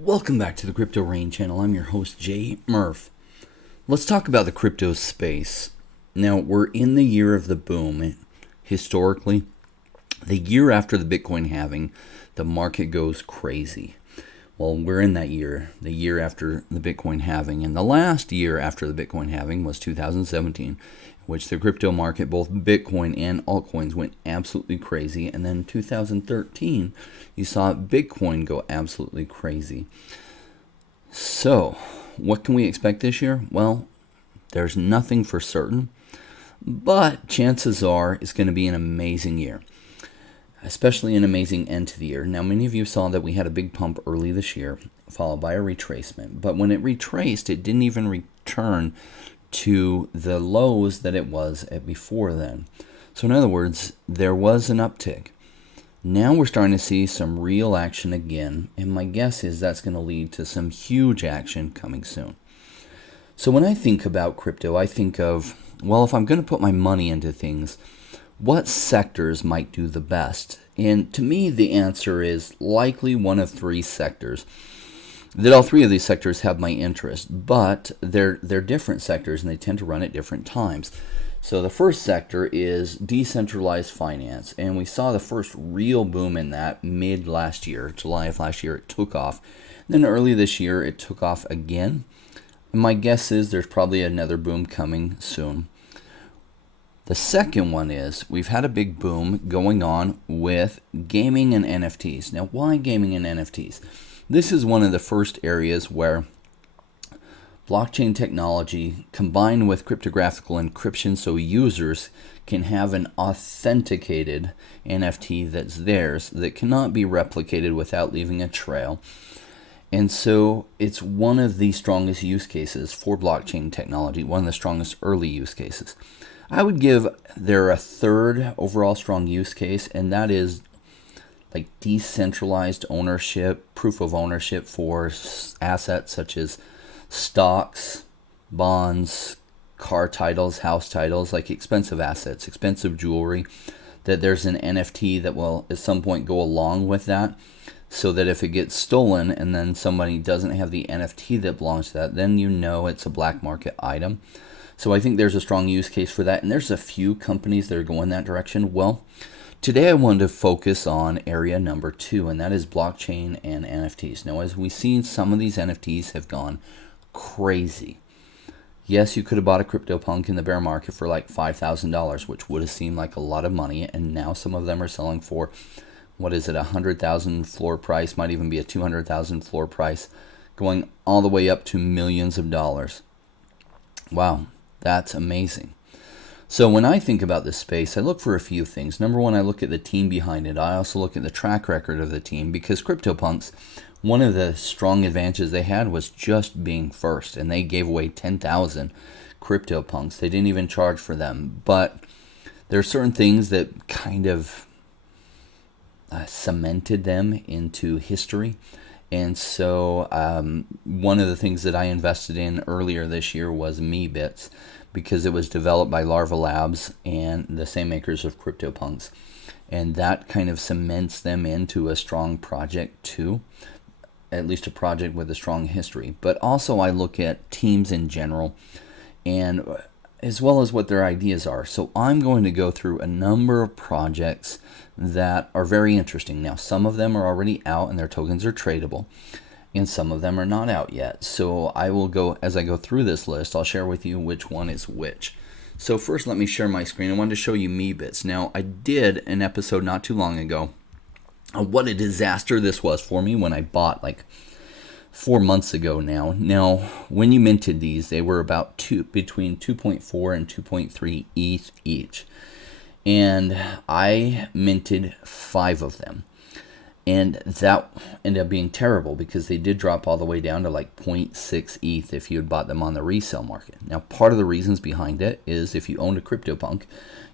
Welcome back to the Crypto Rainn channel. I'm your host, Jay Murph. Let's talk about the crypto space. Now, we're in the year of the boom. Historically, the year after the Bitcoin halving, the market goes crazy. Well, we're in that year, the year after the Bitcoin halving. And the last year after the Bitcoin halving was 2017, in which the crypto market, both Bitcoin and altcoins, went absolutely crazy. And then 2013, you saw Bitcoin go absolutely crazy. So, what can we expect this year? Well, there's nothing for certain, but chances are it's going to be an amazing year. Especially an amazing end to the year. Now, many of you saw that we had a big pump early this year, followed by a retracement. But when it retraced, it didn't even return to the lows that it was at before then. So in other words, there was an uptick. Now we're starting to see some real action again, and my guess is that's going to lead to some huge action coming soon. So when I think about crypto, I think of, well, if I'm going to put my money into things, what sectors might do the best? And to me, the answer is likely one of three sectors. That all three of these sectors have my interest, but they're different sectors and they tend to run at different times. So the first sector is decentralized finance, and we saw the first real boom in that mid last year, July of last year. It took off. Then early this year, it took off again. And my guess is there's probably another boom coming soon. The second one is we've had a big boom going on with gaming and NFTs. Now, why gaming and NFTs? This is one of the first areas where blockchain technology combined with cryptographic encryption so users can have an authenticated NFT that's theirs that cannot be replicated without leaving a trail. And so it's one of the strongest use cases for blockchain technology, one of the strongest early use cases. I would give there a third overall strong use case, and that is like decentralized ownership, proof of ownership for assets such as stocks, bonds, car titles, house titles, like expensive assets, expensive jewelry, that there's an NFT that will at some point go along with that, so that if it gets stolen and then somebody doesn't have the NFT that belongs to that, then you know it's a black market item. So I think there's a strong use case for that, and there's a few companies that are going that direction. Well, today I wanted to focus on area number 2, and that is blockchain and NFTs. Now, as we've seen, some of these NFTs have gone crazy. Yes, you could have bought a CryptoPunk in the bear market for like $5,000, which would have seemed like a lot of money, and now some of them are selling for, what is it, $100,000 floor price, might even be a $200,000 floor price, going all the way up to millions of dollars. Wow. That's amazing. So when I think about this space, I look for a few things. Number one, I look at the team behind it. I also look at the track record of the team, because CryptoPunks, one of the strong advantages they had was just being first, and they gave away 10,000 CryptoPunks. They didn't even charge for them, but there are certain things that kind of cemented them into history. And so one of the things that I invested in earlier this year was Meebits, because it was developed by Larva Labs and the same makers of CryptoPunks. And that kind of cements them into a strong project too, at least a project with a strong history. But also I look at teams in general, and as well as what their ideas are. So I'm going to go through a number of projects that are very interesting. Now, some of them are already out and their tokens are tradable, and some of them are not out yet. So I will go, as I go through this list, I'll share with you which one is which. So first, let me share my screen. I wanted to show you Meebits. Now, I did an episode not too long ago of what a disaster this was for me when I bought like 4 months ago now. Now, when you minted these, they were about between 2.4 and 2.3 ETH each. And I minted 5 of them. And that ended up being terrible, because they did drop all the way down to like 0.6 ETH if you had bought them on the resale market. Now, part of the reasons behind it is if you owned a CryptoPunk,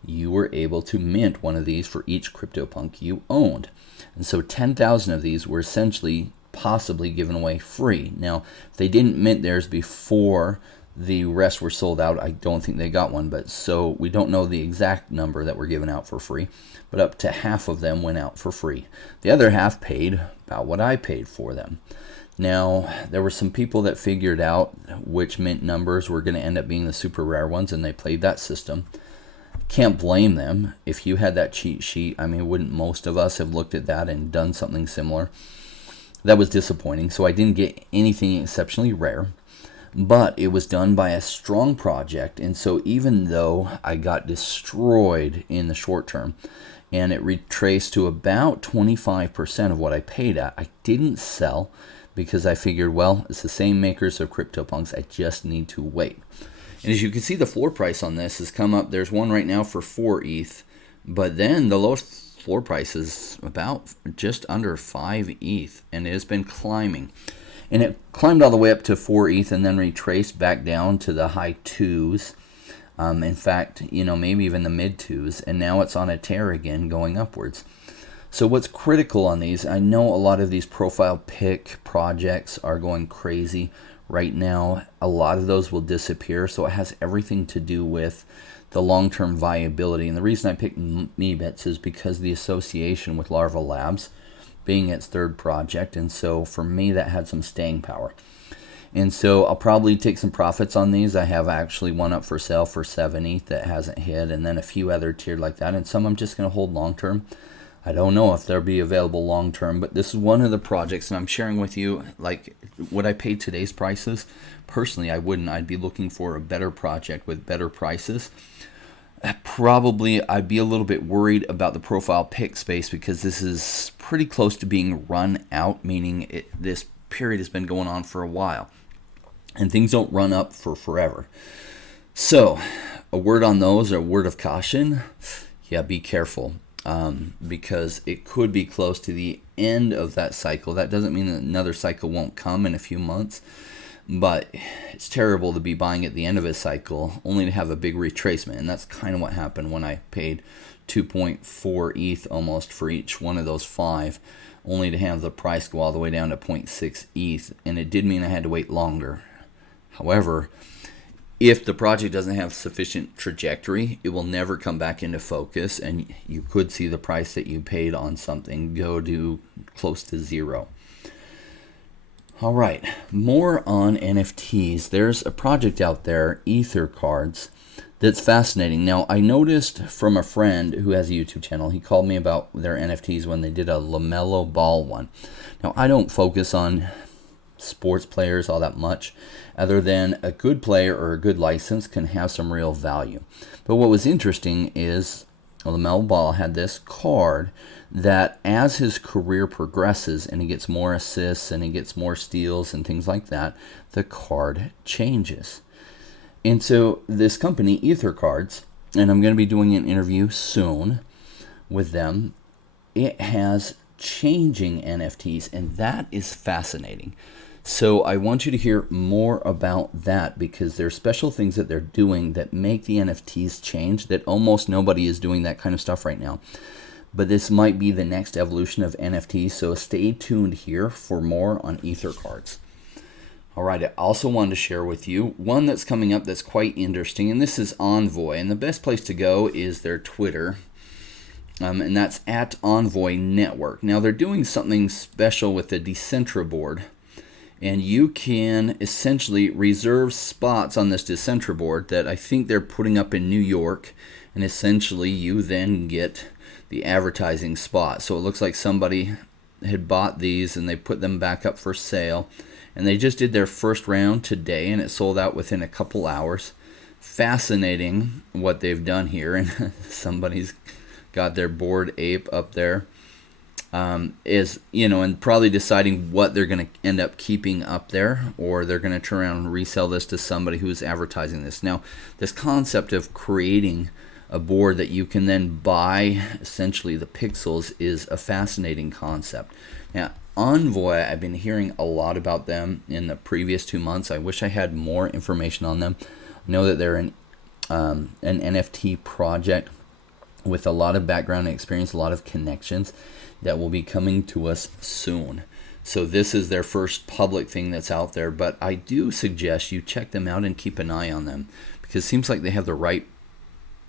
you were able to mint one of these for each CryptoPunk you owned. And so 10,000 of these were essentially possibly given away free. Now, if they didn't mint theirs before the rest were sold out, I don't think they got one, but so we don't know the exact number that were given out for free, but up to half of them went out for free. The other half paid about what I paid for them. Now, there were some people that figured out which mint numbers were going to end up being the super rare ones, and they played that system. Can't blame them. If you had that cheat sheet, I mean, wouldn't most of us have looked at that and done something similar? That was disappointing, so I didn't get anything exceptionally rare. But it was done by a strong project, and so even though I got destroyed in the short term, and it retraced to about 25% of what I paid at, I didn't sell because I figured, well, it's the same makers of CryptoPunks, I just need to wait. And as you can see, the floor price on this has come up. There's one right now for 4 ETH, but then the lowest floor price is about just under 5 ETH, and it has been climbing. And it climbed all the way up to 4 ETH and then retraced back down to the high 2s. In fact, maybe even the mid 2s, and now it's on a tear again going upwards. So what's critical on these, I know a lot of these profile pick projects are going crazy right now. A lot of those will disappear, so it has everything to do with the long-term viability. And the reason I picked Meebits is because the association with Larva Labs being its third project, and so for me that had some staying power. And so I'll probably take some profits on these. I have actually one up for sale for 7 ETH that hasn't hit, and then a few other tiered like that, and some I'm just going to hold long-term. I don't know if they'll be available long-term, but this is one of the projects, and I'm sharing with you, like, would I pay today's prices? Personally, I wouldn't. I'd be looking for a better project with better prices. Probably I'd be a little bit worried about the profile pick space because this is pretty close to being run out, meaning this period has been going on for a while, and things don't run up for forever. So a word on those, a word of caution, yeah, be careful. Because it could be close to the end of that cycle. That doesn't mean that another cycle won't come in a few months, but it's terrible to be buying at the end of a cycle only to have a big retracement, and that's kind of what happened when I paid 2.4 ETH almost for each one of those 5, only to have the price go all the way down to 0.6 ETH, and it did mean I had to wait longer. However, if the project doesn't have sufficient trajectory, it will never come back into focus, and you could see the price that you paid on something go to close to zero. All right, more on NFTs. There's a project out there, Ether.Cards, that's fascinating. Now, I noticed from a friend who has a YouTube channel, he called me about their NFTs when they did a LaMelo Ball one. Now, I don't focus on sports players all that much, other than a good player or a good license can have some real value. But what was interesting is LaMelo Ball had this card that as his career progresses and he gets more assists and he gets more steals and things like that, the card changes. And so this company, Ether.Cards, and I'm going to be doing an interview soon with them, it has changing NFTs, and that is fascinating. So I want you to hear more about that because there are special things that they're doing that make the NFTs change that almost nobody is doing that kind of stuff right now. But this might be the next evolution of NFTs, so stay tuned here for more on Ether.Cards. All right, I also wanted to share with you one that's coming up that's quite interesting, and this is Envoy. And the best place to go is their Twitter, and that's at Envoy Network. Now, they're doing something special with the Decentra board. And you can essentially reserve spots on this Decentra board that I think they're putting up in New York. And essentially you then get the advertising spot. So it looks like somebody had bought these and they put them back up for sale. And they just did their first round today and it sold out within a couple hours. Fascinating what they've done here. And somebody's got their board ape up there. And probably deciding what they're going to end up keeping up there, or they're going to turn around and resell this to somebody who's advertising this. Now, this concept of creating a board that you can then buy essentially the pixels is a fascinating concept. Now, Envoy, I've been hearing a lot about them in the previous 2 months. I wish I had more information on them. I know that they're an NFT project with a lot of background experience, a lot of connections that will be coming to us soon. So this is their first public thing that's out there, but I do suggest you check them out and keep an eye on them because it seems like they have the right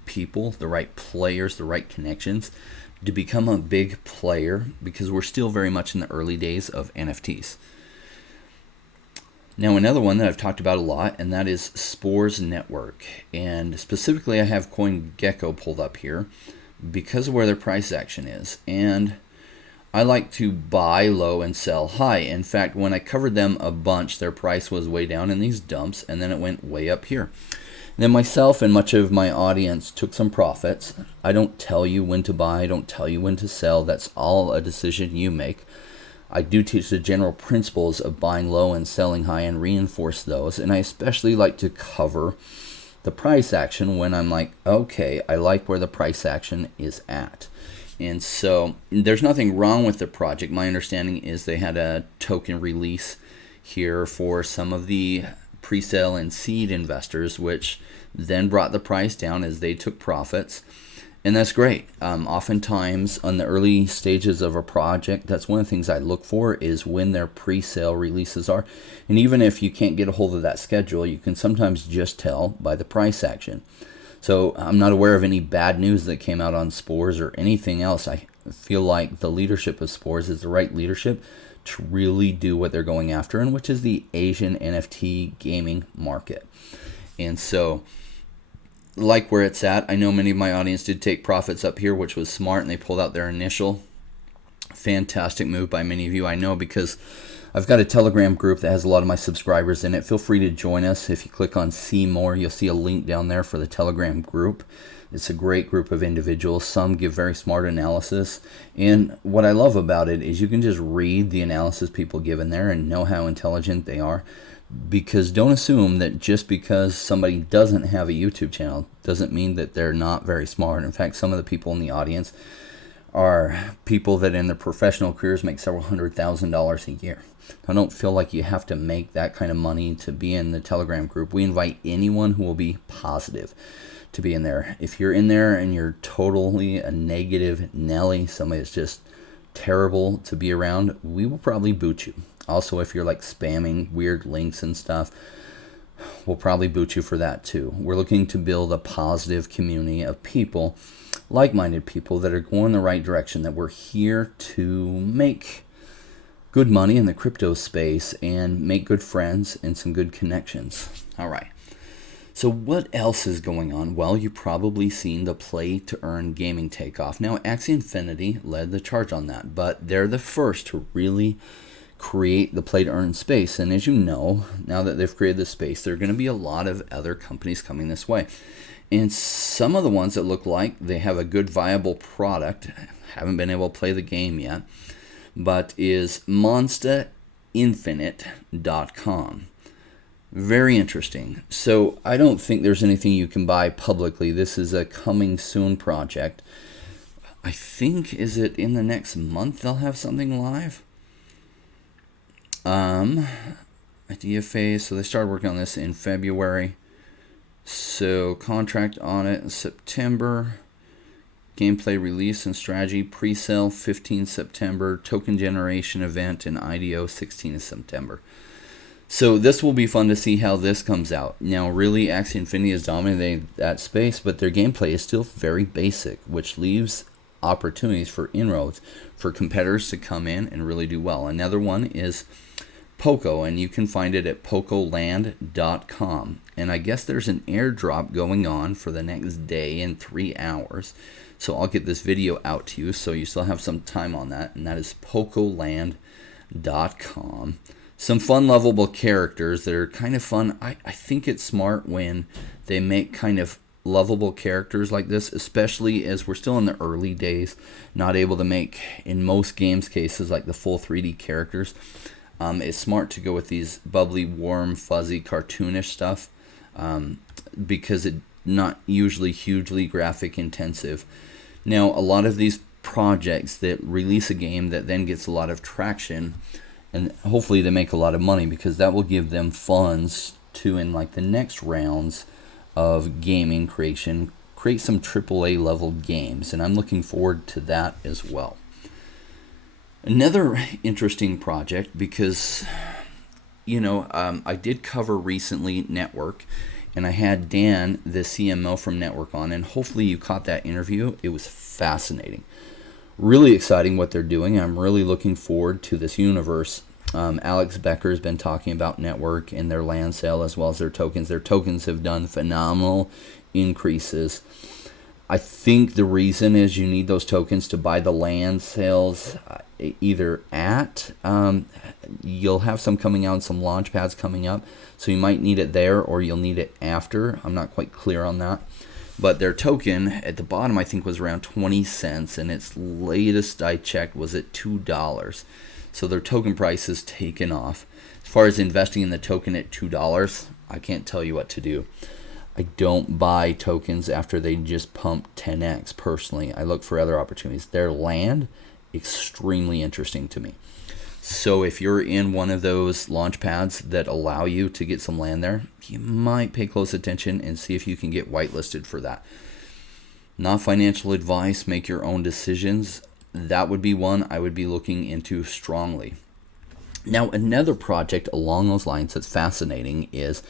people, the right players, the right connections to become a big player because we're still very much in the early days of NFTs. Now, another one that I've talked about a lot, and that is Spores Network. And specifically, I have CoinGecko pulled up here because of where their price action is. And I like to buy low and sell high. In fact, when I covered them a bunch, their price was way down in these dumps, and then it went way up here. Then myself and much of my audience took some profits. I don't tell you when to buy, I don't tell you when to sell. That's all a decision you make. I do teach the general principles of buying low and selling high and reinforce those. And I especially like to cover the price action when I'm like, okay, I like where the price action is at. And so there's nothing wrong with the project. My understanding is they had a token release here for some of the pre-sale and seed investors, which then brought the price down as they took profits. And that's great. Oftentimes on the early stages of a project, that's one of the things I look for is when their pre-sale releases are. And even if you can't get a hold of that schedule, you can sometimes just tell by the price action. So I'm not aware of any bad news that came out on Spores or anything else. I feel like the leadership of Spores is the right leadership to really do what they're going after, and which is the Asian NFT gaming market. And so, like where it's at, I know many of my audience did take profits up here, which was smart, and they pulled out their initial. Fantastic move by many of you, I know, because I've got a Telegram group that has a lot of my subscribers in it. Feel free to join us. If you click on see more, you'll see a link down there for the Telegram group. It's a great group of individuals. Some give very smart analysis. And what I love about it is you can just read the analysis people give in there and know how intelligent they are. Because don't assume that just because somebody doesn't have a YouTube channel doesn't mean that they're not very smart. In fact, some of the people in the audience are people that in their professional careers make several $100,000 a year. I don't feel like you have to make that kind of money to be in the Telegram group. We invite anyone who will be positive to be in there. If you're in there and you're totally a negative Nelly, somebody that's just terrible to be around, we will probably boot you. Also, if you're like spamming weird links and stuff, we'll probably boot you for that too. We're looking to build a positive community of people, like-minded people that are going the right direction, that we're here to make good money in the crypto space and make good friends and some good connections. All right. So what else is going on? Well, you've probably seen the play-to-earn gaming takeoff. Now, Axie Infinity led the charge on that, but they're the first to really create the play-to-earn space. And as you know, now that they've created this space, there are going to be a lot of other companies coming this way. And some of the ones that look like they have a good, viable product, haven't been able to play the game yet, but is MonstaInfinite.com. Very interesting. So I don't think there's anything you can buy publicly. This is a coming soon project. I think, is it in the next month they'll have something live? Idea phase. So they started working on this in February. So contract on it in September. Gameplay release and strategy pre-sale 15 September. Token generation event and IDO 16 September. So this will be fun to see how this comes out. Now, really, Axie Infinity is dominating that space, but their gameplay is still very basic, which leaves opportunities for inroads for competitors to come in and really do well. Another one is Poco, and you can find it at pocoland.com. And I guess there's an airdrop going on for the next day in 3 hours. So I'll get this video out to you so you still have some time on that, and that is pocoland.com. Some fun lovable characters that are kind of fun. I think it's smart when they make kind of lovable characters like this, especially as we're still in the early days, not able to make, in most games cases, like the full 3D characters. It's smart to go with these bubbly, warm, fuzzy, cartoonish stuff because it's not usually hugely graphic intensive. Now, a lot of these projects that release a game that then gets a lot of traction, and hopefully they make a lot of money, because that will give them funds to, in like the next rounds of gaming creation, create some AAA level games. And I'm looking forward to that as well. Another interesting project, because, I did cover recently Netvrk, and I had Dan, the CMO from Netvrk, on, and hopefully you caught that interview. It was fascinating. Really exciting what they're doing. I'm really looking forward to this universe Alex Becker has been talking about Netvrk and their land sale as well as their tokens. Their tokens have done phenomenal increases. I think the reason is you need those tokens to buy the land sales either at, you'll have some coming out, some launch pads coming up, so you might need it there or you'll need it after. I'm not quite clear on that. But their token at the bottom I think was around 20 cents, and its latest I checked was at $2. So their token price has taken off. As far as investing in the token at $2, I can't tell you what to do. I don't buy tokens after they just pump 10x personally. I look for other opportunities. Their land, extremely interesting to me. So if you're in one of those launch pads that allow you to get some land there, you might pay close attention and see if you can get whitelisted for that. Not financial advice, make your own decisions. That would be one I would be looking into strongly. Now, another project along those lines that's fascinating is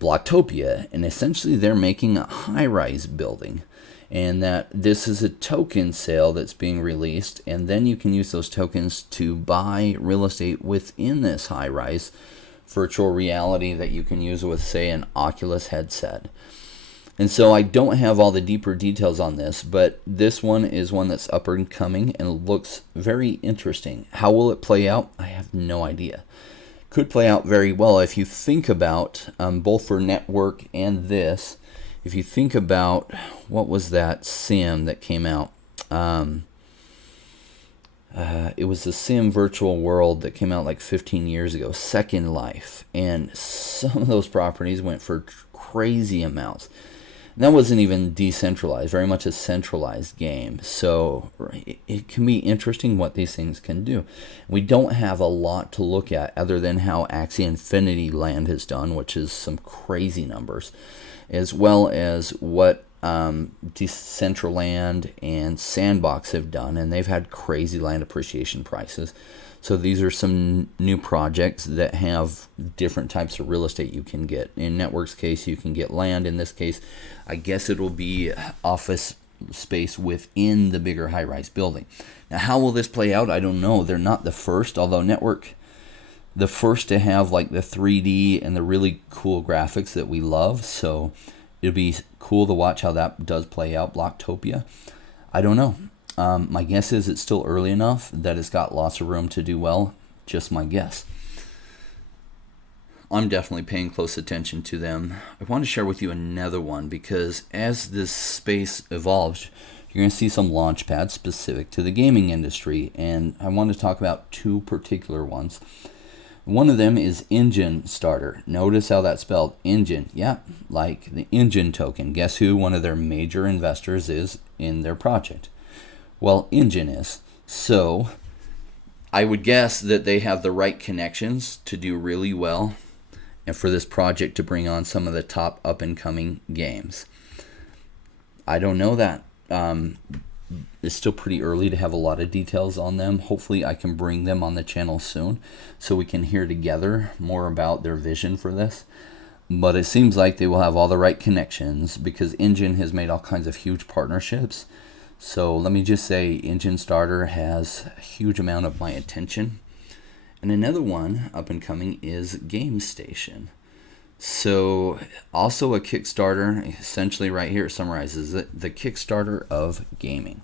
Bloktopia, and essentially they're making a high-rise building, and that this is a token sale that's being released, and then you can use those tokens to buy real estate within this high-rise virtual reality that you can use with, say, an Oculus headset. And so I don't have all the deeper details on this, but this one is one that's up and coming and looks very interesting. How will it play out? I have no idea. Could play out very well if you think about both for Netvrk and this. If you think about what was that sim that came out, it was the sim virtual world that came out like 15 years ago, Second Life, and some of those properties went for crazy amounts. And that wasn't even decentralized, very much a centralized game. So it can be interesting what these things can do. We don't have a lot to look at other than how Axie Infinity Land has done, which is some crazy numbers, as well as what Decentraland and Sandbox have done, and they've had crazy land appreciation prices. So these are some new projects that have different types of real estate you can get. In Netvrk's case, you can get land. In this case, I guess it'll be office space within the bigger high-rise building. Now, how will this play out? I don't know. They're not the first, although Netvrk, the first to have like the 3D and the really cool graphics that we love. So it'll be cool to watch how that does play out. Bloktopia, I don't know. My guess is it's still early enough that it's got lots of room to do well. Just my guess. I'm definitely paying close attention to them. I want to share with you another one because as this space evolves, you're going to see some launch pads specific to the gaming industry, and I want to talk about two particular ones. One of them is Enjin Starter. Notice how that's spelled, Enjin. Yeah, like the Enjin token. Guess who one of their major investors is in their project? Well, Enjin is. So I would guess that they have the right connections to do really well and for this project to bring on some of the top up-and-coming games. I don't know that. It's still pretty early to have a lot of details on them. Hopefully I can bring them on the channel soon so we can hear together more about their vision for this. But it seems like they will have all the right connections because Enjin has made all kinds of huge partnerships. So let me just say Enjin Starter has a huge amount of my attention. And another one up and coming is Gamestation. So also a Kickstarter, essentially right here it summarizes it, the Kickstarter of gaming.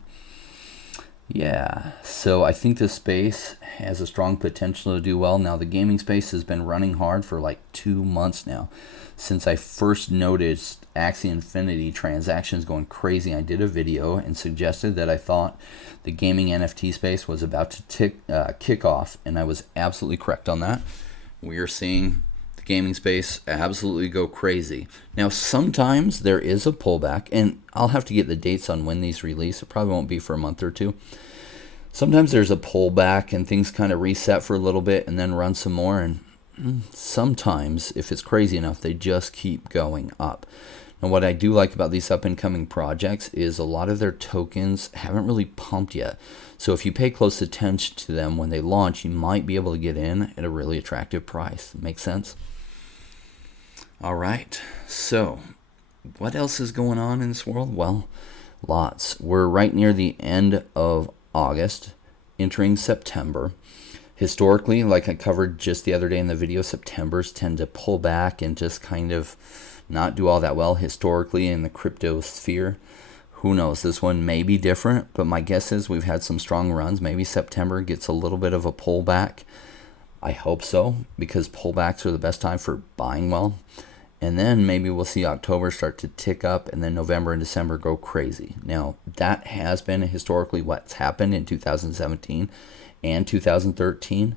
Yeah, so I think this space has a strong potential to do well. Now the gaming space has been running hard for like 2 months now. Since I first noticed Axie Infinity transactions going crazy, I did a video and suggested that I thought the gaming NFT space was about to kick off, and I was absolutely correct on that. We are seeing the gaming space absolutely go crazy. Now, sometimes there is a pullback, and I'll have to get the dates on when these release. It probably won't be for a month or two. Sometimes there's a pullback and things kind of reset for a little bit and then run some more, and sometimes, if it's crazy enough, they just keep going up. Now, what I do like about these up-and-coming projects is a lot of their tokens haven't really pumped yet. So if you pay close attention to them when they launch, you might be able to get in at a really attractive price. Make sense? All right. So what else is going on in this world? Well, lots. We're right near the end of August, entering September. Historically, like I covered just the other day in the video, Septembers tend to pull back and just kind of not do all that well historically in the crypto sphere. Who knows? This one may be different, but my guess is we've had some strong runs. Maybe September gets a little bit of a pullback. I hope so, because pullbacks are the best time for buying well. And then maybe we'll see October start to tick up, and then November and December go crazy. Now, that has been historically what's happened in 2017 and 2013.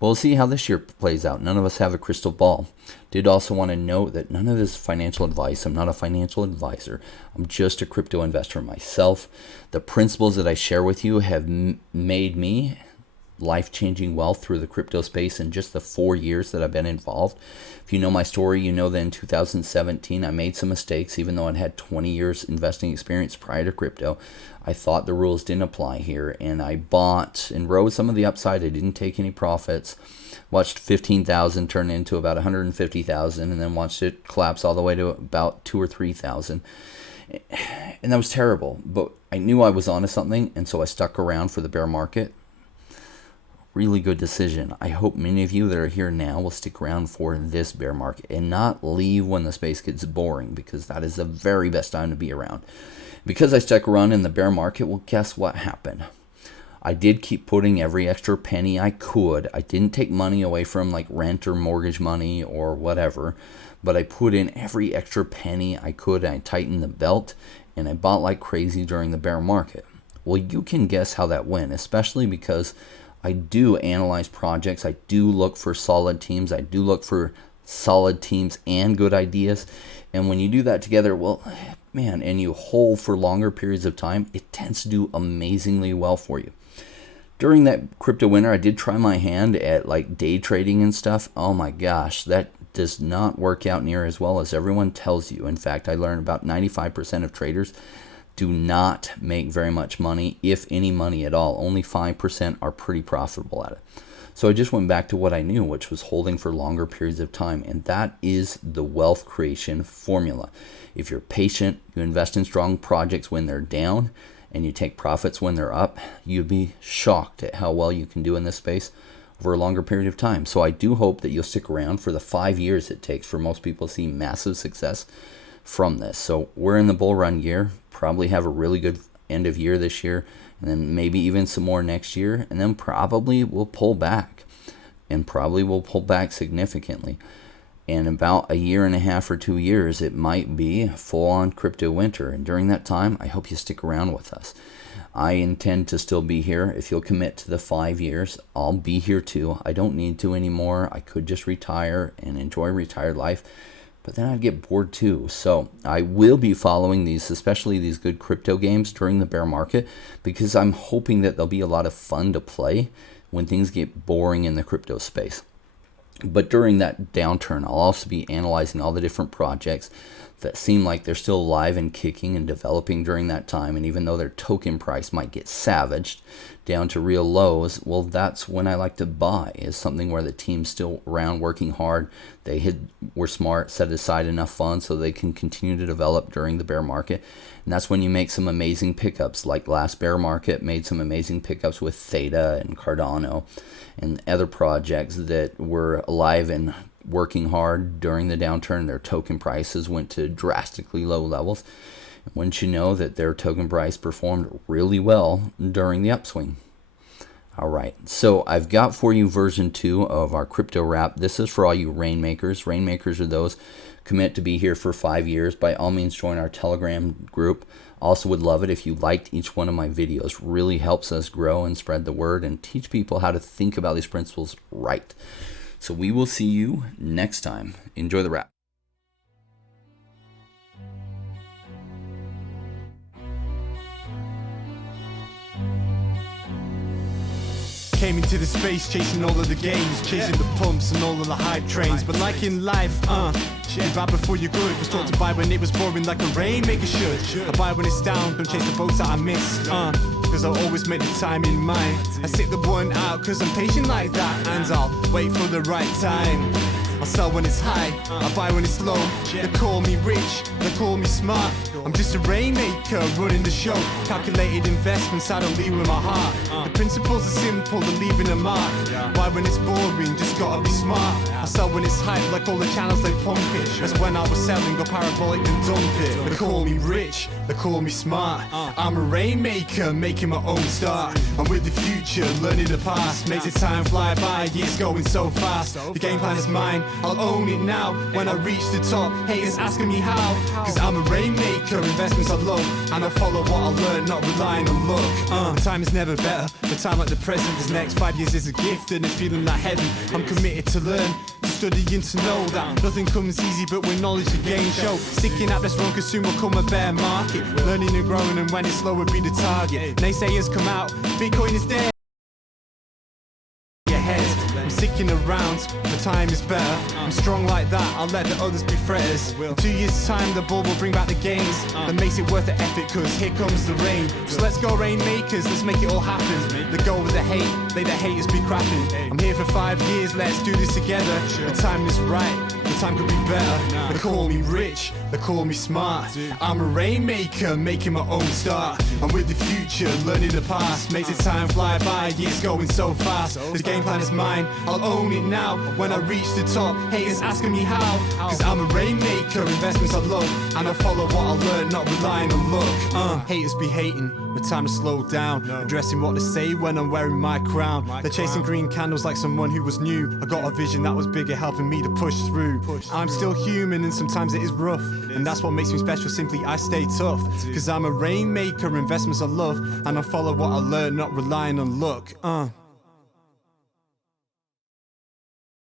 We'll see how this year plays out. None of us have a crystal ball. Did also want to note that none of this is financial advice. I'm not a financial advisor. I'm just a crypto investor myself. The principles that I share with you have made me life-changing wealth through the crypto space in just the 4 years that I've been involved. If you know my story, you know that in 2017 I made some mistakes. Even though I'd had 20 years investing experience prior to crypto, I thought the rules didn't apply here, and I bought and rode some of the upside. I didn't take any profits. Watched 15,000 turn into about 150,000, and then watched it collapse all the way to about 2,000 or 3,000. And that was terrible, but I knew I was onto something, and so I stuck around for the bear market. Really good decision. I hope many of you that are here now will stick around for this bear market and not leave when the space gets boring, because that is the very best time to be around. Because I stuck around in the bear market, well, guess what happened? I did keep putting every extra penny I could. I didn't take money away from like rent or mortgage money or whatever, but I put in every extra penny I could, and I tightened the belt, and I bought like crazy during the bear market. Well, you can guess how that went, especially because I do analyze projects. I do look for solid teams. I do look for solid teams and good ideas. And when you do that together, well, man, and you hold for longer periods of time, it tends to do amazingly well for you. During that crypto winter, I did try my hand at like day trading and stuff. Oh my gosh, that does not work out near as well as everyone tells you. In fact, I learned about 95% of traders do not make very much money, if any money at all. Only 5% are pretty profitable at it. So I just went back to what I knew, which was holding for longer periods of time. And that is the wealth creation formula. If you're patient, you invest in strong projects when they're down, and you take profits when they're up, you'd be shocked at how well you can do in this space over a longer period of time. So I do hope that you'll stick around for the 5 years it takes for most people to see massive success from this. So we're in the bull run year, probably have a really good end of year this year, and then maybe even some more next year, and then probably we'll pull back, and probably we'll pull back significantly. In about a year and a half or 2 years, it might be full-on crypto winter, and during that time, I hope you stick around with us. I intend to still be here. If you'll commit to the 5 years, I'll be here too. I don't need to anymore. I could just retire and enjoy retired life, but then I'd get bored too. So I will be following these, especially these good crypto games during the bear market, because I'm hoping that there'll be a lot of fun to play when things get boring in the crypto space. But during that downturn, I'll also be analyzing all the different projects that seem like they're still alive and kicking and developing during that time. And even though their token price might get savaged down to real lows, well, that's when I like to buy, is something where the team's still around working hard. They were smart, set aside enough funds so they can continue to develop during the bear market. And that's when you make some amazing pickups, like last bear market made some amazing pickups with Theta and Cardano and other projects that were alive and working hard during the downturn. Their token prices went to drastically low levels. Wouldn't you know that their token price performed really well during the upswing? All right, so I've got for you version 2 of our crypto wrap. This is for all you Rainmakers. Rainmakers are those commit to be here for 5 years. By all means, join our Telegram group. Also would love it if you liked each one of my videos. Really helps us grow and spread the word and teach people how to think about these principles right. So we will see you next time. Enjoy the wrap. Came into the space chasing all of the gains, chasing the pumps and all of the hype trains. But like in life, you buy before you're good. Was taught to buy when it was boring like a rainmaker should. I buy when it's down, don't chase the boats that I miss. Cause I'll always make the time in mind. I sit the one out cause I'm patient like that, and I'll wait for the right time. I sell when it's high, I buy when it's low. They call me rich, they call me smart. I'm just a rainmaker running the show. Calculated investments, I don't lead with my heart. The principles are simple, they're leaving a mark. Why when it's boring, just gotta be smart. I sell when it's hype, like all the channels they pump it. That's when I was selling, go parabolic and dump it. They call me rich, they call me smart. I'm a rainmaker, making my own start. I'm with the future, learning the past. Makes the time fly by, years going so fast. The game plan is mine, I'll own it now. When I reach the top, haters asking me how. Cause I'm a rainmaker, investments I love. And I follow what I learn, not relying on luck. The time is never better, the time like the present. This next 5 years is a gift and a feeling like heaven. I'm committed to learn, to study and to know that nothing comes easy, but with knowledge the game show. Sticking at this wrong, cause soon will come a bear market. Learning and growing, and when it's slow will be the target. Naysayers come out, Bitcoin is dead. I'm sticking around, the time is better. I'm strong like that, I'll let the others be fretters. In 2 years time the bull will bring back the gains. That makes it worth the effort, cause here comes the rain. So let's go rainmakers, let's make it all happen. Let go with the hate, let the haters be crapping. I'm here for 5 years, let's do this together. The time is right, the time could be better. They call me rich, they call me smart. I'm a rainmaker, making my own start. I'm with the future, learning the past. Makes the time fly by, years going so fast. The game plan is mine, I'll own it now. When I reach the top, haters asking me how. Cause I'm a rainmaker, investments I love. And I follow what I learn, not relying on luck. Haters be hating, the time to slow down. Addressing what they say when I'm wearing my crown. They're chasing green candles like someone who was new. I got a vision that was bigger, helping me to push through. I'm still human and sometimes it is rough. And that's what makes me special, simply I stay tough. Cause I'm a rainmaker, investments I love. And I follow what I learn, not relying on luck.